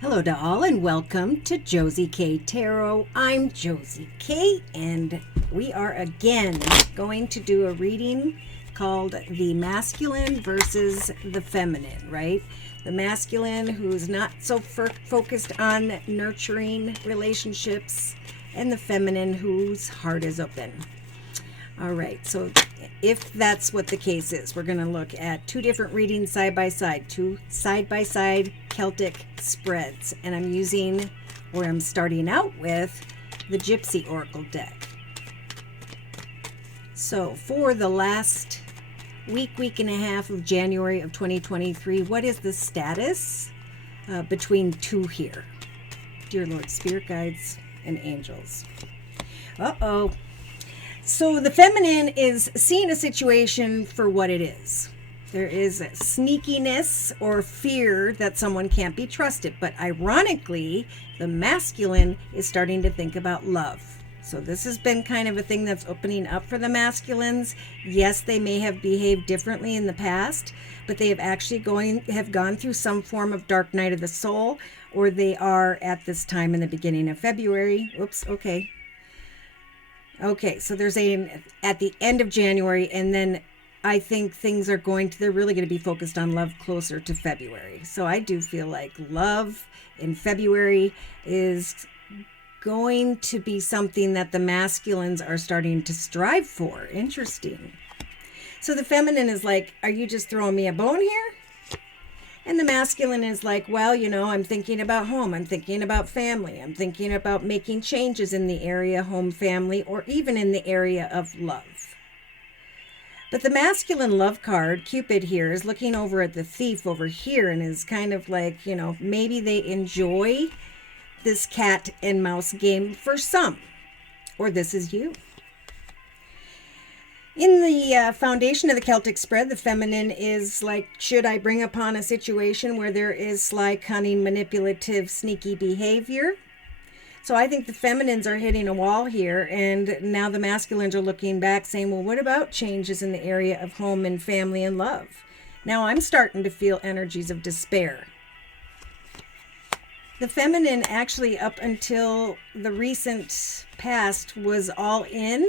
Hello to all and welcome to Josie K Tarot. I'm Josie K and we are again going to do a reading called the masculine versus the feminine, right? The masculine who's not so focused on nurturing relationships and the feminine whose heart is open. All right, so if that's what the case is, we're going to look at two different readings side by side, two side-by-side Celtic spreads. And I'm starting out with the Gypsy Oracle deck. So for the last week and a half of January of 2023, what is the status between two here? Dear Lord, Spirit Guides and Angels. Uh-oh. So the feminine is seeing a situation for what it is. There is sneakiness or fear that someone can't be trusted. But ironically, the masculine is starting to think about love. So this has been kind of a thing that's opening up for the masculines. Yes, they may have behaved differently in the past, but they have actually gone through some form of dark night of the soul, or they are at this time in the beginning of February. Oops, okay. Okay, so they're saying at the end of January, and then I think they're really going to be focused on love closer to February. So I do feel like love in February is going to be something that the masculines are starting to strive for. Interesting. So the feminine is like, are you just throwing me a bone here? And the masculine is like, well, I'm thinking about home. I'm thinking about family. I'm thinking about making changes in the area, home, family, or even in the area of love. But the masculine love card, Cupid here, is looking over at the thief over here and is kind of like, maybe they enjoy this cat and mouse game for some. Or this is you. In the foundation of the Celtic spread, the feminine is like, should I bring upon a situation where there is sly, cunning, manipulative, sneaky behavior? So I think the feminines are hitting a wall here, and now the masculines are looking back saying, well, what about changes in the area of home and family and love? Now I'm starting to feel energies of despair. The feminine actually up until the recent past was all in.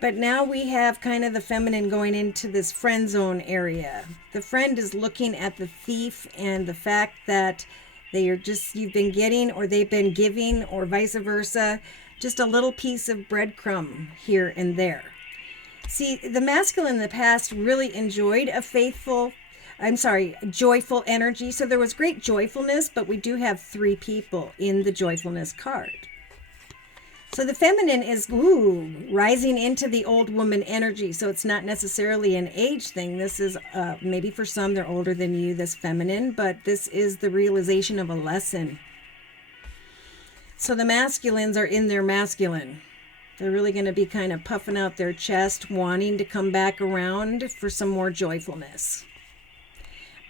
But now we have kind of the feminine going into this friend zone area. The friend is looking at the thief and the fact that you've been getting or they've been giving or vice versa, just a little piece of breadcrumb here and there. See, the masculine in the past really enjoyed joyful energy. So there was great joyfulness, but we do have three people in the joyfulness card. So the feminine is rising into the old woman energy. So it's not necessarily an age thing. This is maybe for some they're older than you, this feminine, but this is the realization of a lesson. So the masculines are in their masculine. They're really going to be kind of puffing out their chest, wanting to come back around for some more joyfulness.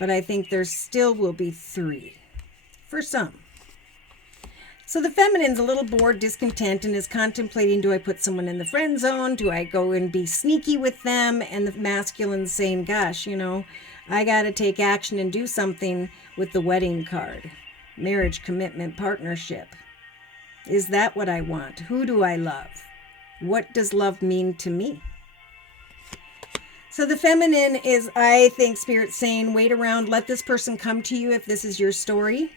But I think there still will be three for some. So the feminine's a little bored, discontent, and is contemplating, do I put someone in the friend zone? Do I go and be sneaky with them? And the masculine's saying, gosh, I got to take action and do something with the wedding card. Marriage, commitment, partnership. Is that what I want? Who do I love? What does love mean to me? So the feminine is, I think, Spirit saying, wait around, let this person come to you if this is your story.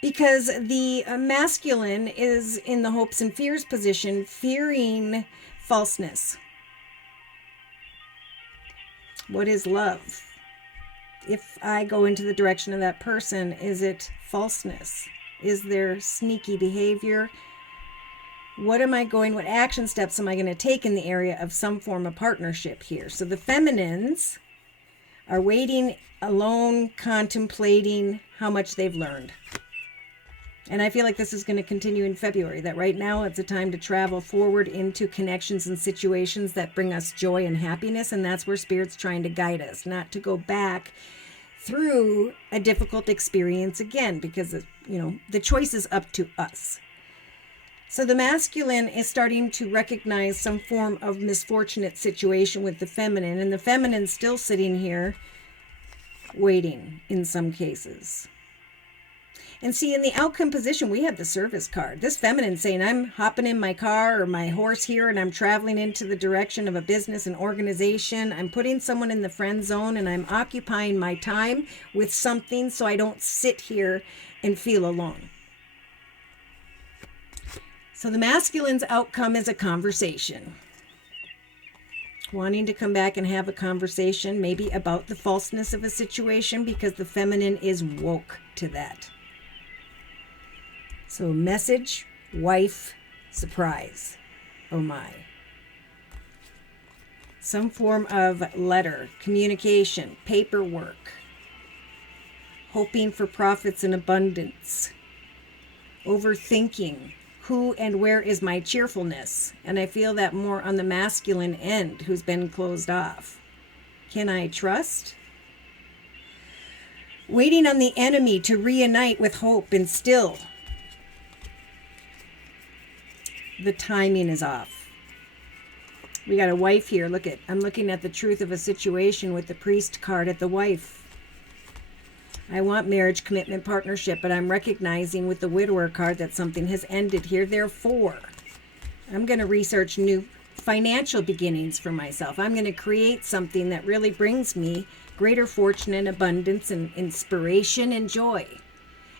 Because the masculine is in the hopes and fears position, fearing falseness. What is love? If I go into the direction of that person, is it falseness? Is there sneaky behavior? What action steps am I going to take in the area of some form of partnership here? So the feminines are waiting alone, contemplating how much they've learned. And I feel like this is going to continue in February, that right now it's a time to travel forward into connections and situations that bring us joy and happiness. And that's where Spirit's trying to guide us, not to go back through a difficult experience again, because, the choice is up to us. So the masculine is starting to recognize some form of misfortunate situation with the feminine, and the feminine's still sitting here waiting in some cases. And see, in the outcome position, we have the service card. This feminine saying, I'm hopping in my car or my horse here and I'm traveling into the direction of a business and organization. I'm putting someone in the friend zone and I'm occupying my time with something so I don't sit here and feel alone. So the masculine's outcome is a conversation. Wanting to come back and have a conversation, maybe about the falseness of a situation, because the feminine is woke to that. So message, wife, surprise. Oh my. Some form of letter, communication, paperwork, hoping for profits and abundance, overthinking. Who and where is my cheerfulness? And I feel that more on the masculine end, who's been closed off. Can I trust? Waiting on the enemy to reunite with hope, and still the timing is off. We got a wife here. Look at, I'm looking at the truth of a situation with the priest card at the wife. I want marriage, commitment, partnership, but I'm recognizing with the widower card that something has ended here. Therefore, I'm going to research new financial beginnings for myself. I'm going to create something that really brings me greater fortune and abundance and inspiration and joy,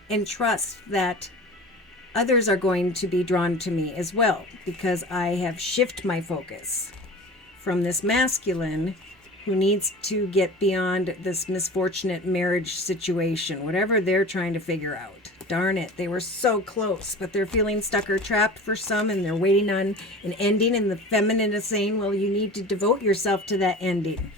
and trust that others are going to be drawn to me as well, because I have shifted my focus from this masculine who needs to get beyond this misfortunate marriage situation, whatever they're trying to figure out. Darn it, they were so close, but they're feeling stuck or trapped for some, and they're waiting on an ending, and the feminine is saying, well, you need to devote yourself to that ending.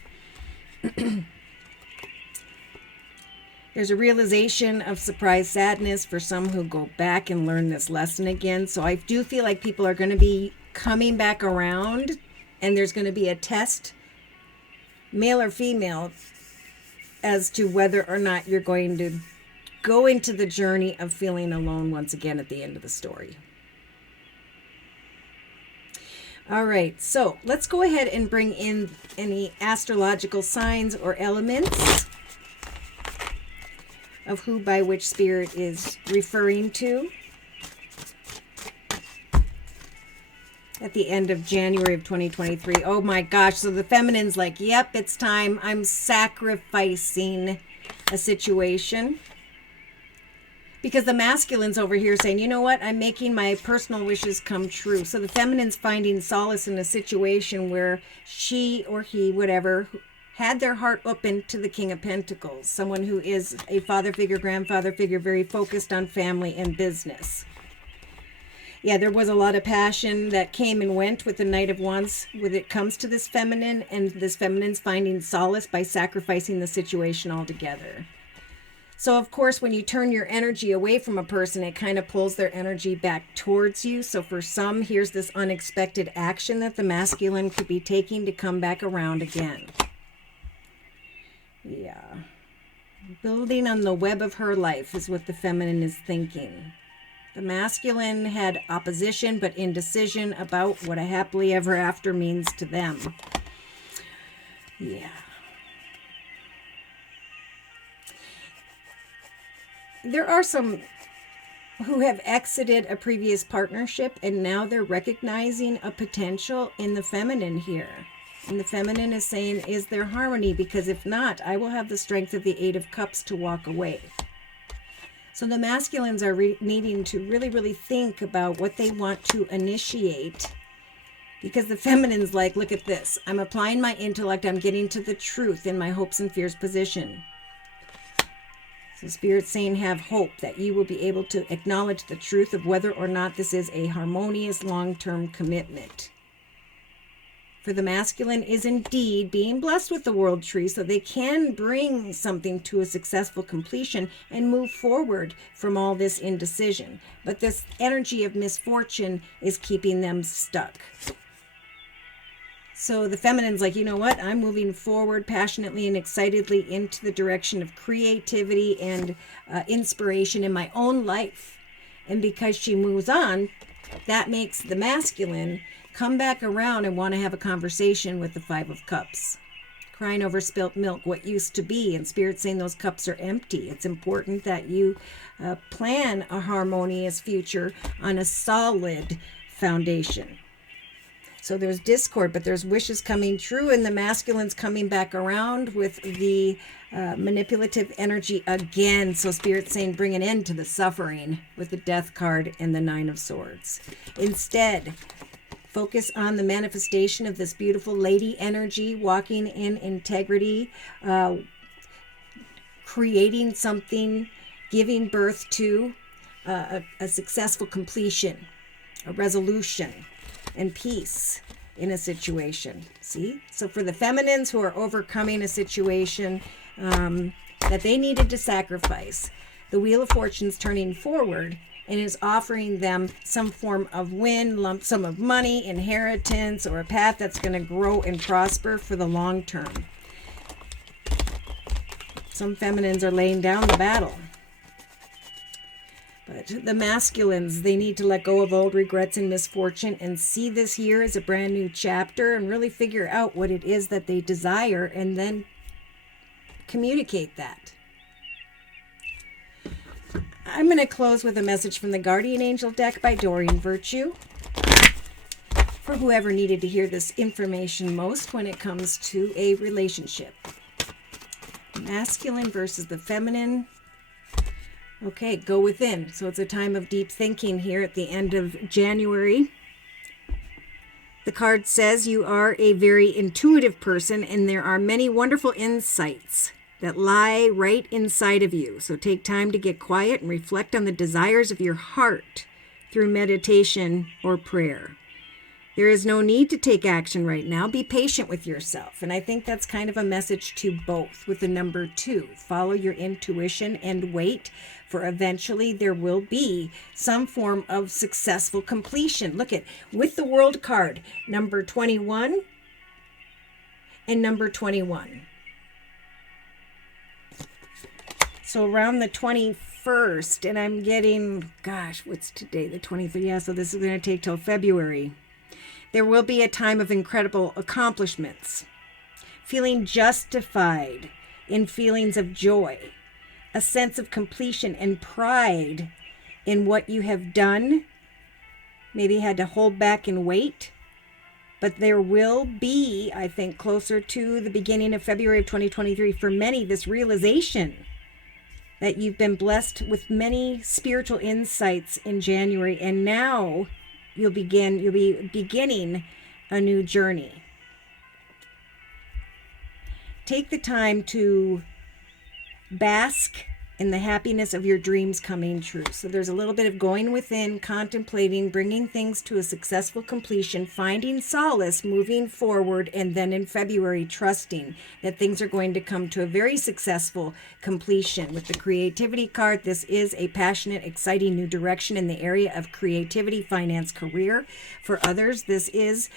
There's a realization of surprise sadness for some who go back and learn this lesson again. So I do feel like people are going to be coming back around, and there's going to be a test, male or female, as to whether or not you're going to go into the journey of feeling alone once again at the end of the story. All right, so let's go ahead and bring in any astrological signs or elements of who by which spirit is referring to at the end of January of 2023. Oh my gosh. So the feminine's like, yep, it's time. I'm sacrificing a situation. Because the masculine's over here saying, you know what? I'm making my personal wishes come true. So the feminine's finding solace in a situation where she or he, whatever, had their heart open to the King of Pentacles. Someone who is a father figure, grandfather figure, very focused on family and business. Yeah, there was a lot of passion that came and went with the Knight of Wands when it comes to this feminine, and this feminine's finding solace by sacrificing the situation altogether. So, of course, when you turn your energy away from a person, it kind of pulls their energy back towards you. So for some, here's this unexpected action that the masculine could be taking to come back around again. Yeah. Building on the web of her life is what the feminine is thinking. The masculine had opposition but indecision about what a happily ever after means to them. Yeah. There are some who have exited a previous partnership and now they're recognizing a potential in the feminine here. And the feminine is saying, is there harmony? Because if not, I will have the strength of the Eight of Cups to walk away. So the masculines are needing to really think about what they want to initiate, because the feminine's like, look at this. I'm applying my intellect. I'm getting to the truth in my hopes and fears position. So Spirit's saying, have hope that you will be able to acknowledge the truth of whether or not this is a harmonious long-term commitment. For the masculine is indeed being blessed with the world tree, so they can bring something to a successful completion and move forward from all this indecision. But this energy of misfortune is keeping them stuck. So the feminine's like, you know what? I'm moving forward passionately and excitedly into the direction of creativity and inspiration in my own life. And because she moves on, that makes the masculine come back around and want to have a conversation with the Five of Cups. crying over spilt milk, what used to be, and Spirit saying those cups are empty. It's important that you plan a harmonious future on a solid foundation. So there's discord, but there's wishes coming true, and the masculine's coming back around with the manipulative energy again. So Spirit's saying bring an end to the suffering with the Death card and the Nine of Swords. Instead, focus on the manifestation of this beautiful lady energy, walking in integrity, creating something, giving birth to a successful completion, a resolution, and peace in a situation. See? So for the feminines who are overcoming a situation that they needed to sacrifice, the Wheel of Fortune's turning forward and is offering them some form of win, lump sum of money, inheritance, or a path that's going to grow and prosper for the long term. Some feminines are laying down the battle. But the masculines, they need to let go of old regrets and misfortune and see this year as a brand new chapter and really figure out what it is that they desire and then communicate that. I'm going to close with a message from the Guardian Angel deck by Doreen Virtue for whoever needed to hear this information most when it comes to a relationship. Masculine versus the feminine. Okay, go within. So it's a time of deep thinking here at the end of January. The card says you are a very intuitive person and there are many wonderful insights that lie right inside of you. So take time to get quiet and reflect on the desires of your heart through meditation or prayer. There is no need to take action right now. Be patient with yourself. And I think that's kind of a message to both with the number 2. Follow your intuition and wait for eventually there will be some form of successful completion. Look at, with the World card, number 21 and number 21. So around the 21st, and I'm getting, gosh, what's today? The 23rd. Yeah, so this is going to take till February. There will be a time of incredible accomplishments, feeling justified in feelings of joy, a sense of completion and pride in what you have done, maybe had to hold back and wait. But there will be, I think, closer to the beginning of February of 2023, for many, this realization that you've been blessed with many spiritual insights in January, and now you'll be beginning a new journey. Take the time to bask in the happiness of your dreams coming true. So there's a little bit of going within, contemplating, bringing things to a successful completion, finding solace, moving forward, and then in February, trusting that things are going to come to a very successful completion. With the creativity card, this is a passionate, exciting new direction in the area of creativity, finance, career. For others, this is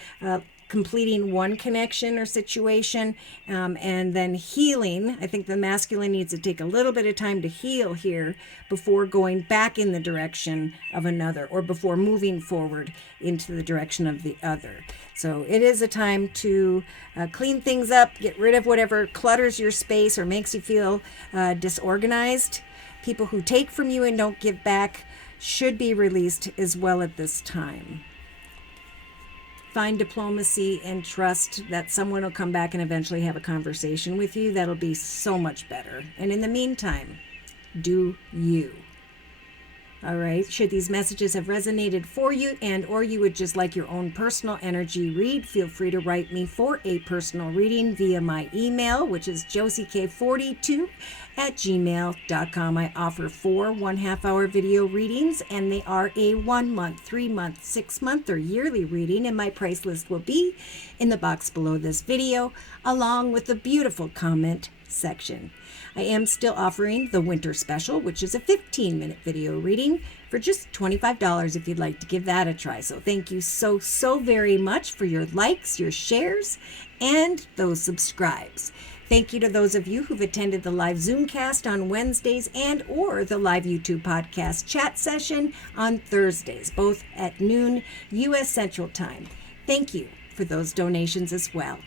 completing one connection or situation, and then healing. I think the masculine needs to take a little bit of time to heal here before going back in the direction of another, or before moving forward into the direction of the other. So it is a time to clean things up, get rid of whatever clutters your space or makes you feel disorganized. People who take from you and don't give back should be released as well at this time. Find diplomacy and trust that someone will come back and eventually have a conversation with you. That'll be so much better. And in the meantime, do you. All right. Should these messages have resonated for you, and or you would just like your own personal energy read, feel free to write me for a personal reading via my email, which is josiek42@gmail.com. I offer 4 1/2-hour video readings, and they are a 1 month, 3 month, 6 month, or yearly reading, and my price list will be in the box below this video, along with the beautiful comment section. I am still offering the winter special, which is a 15-minute video reading for just $25 if you'd like to give that a try. So thank you so very much for your likes, your shares, and those subscribes. Thank you to those of you who've attended the live Zoomcast on Wednesdays and or the live YouTube podcast chat session on Thursdays, both at noon U.S. Central Time. Thank you for those donations as well.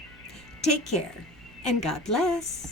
Take care and God bless.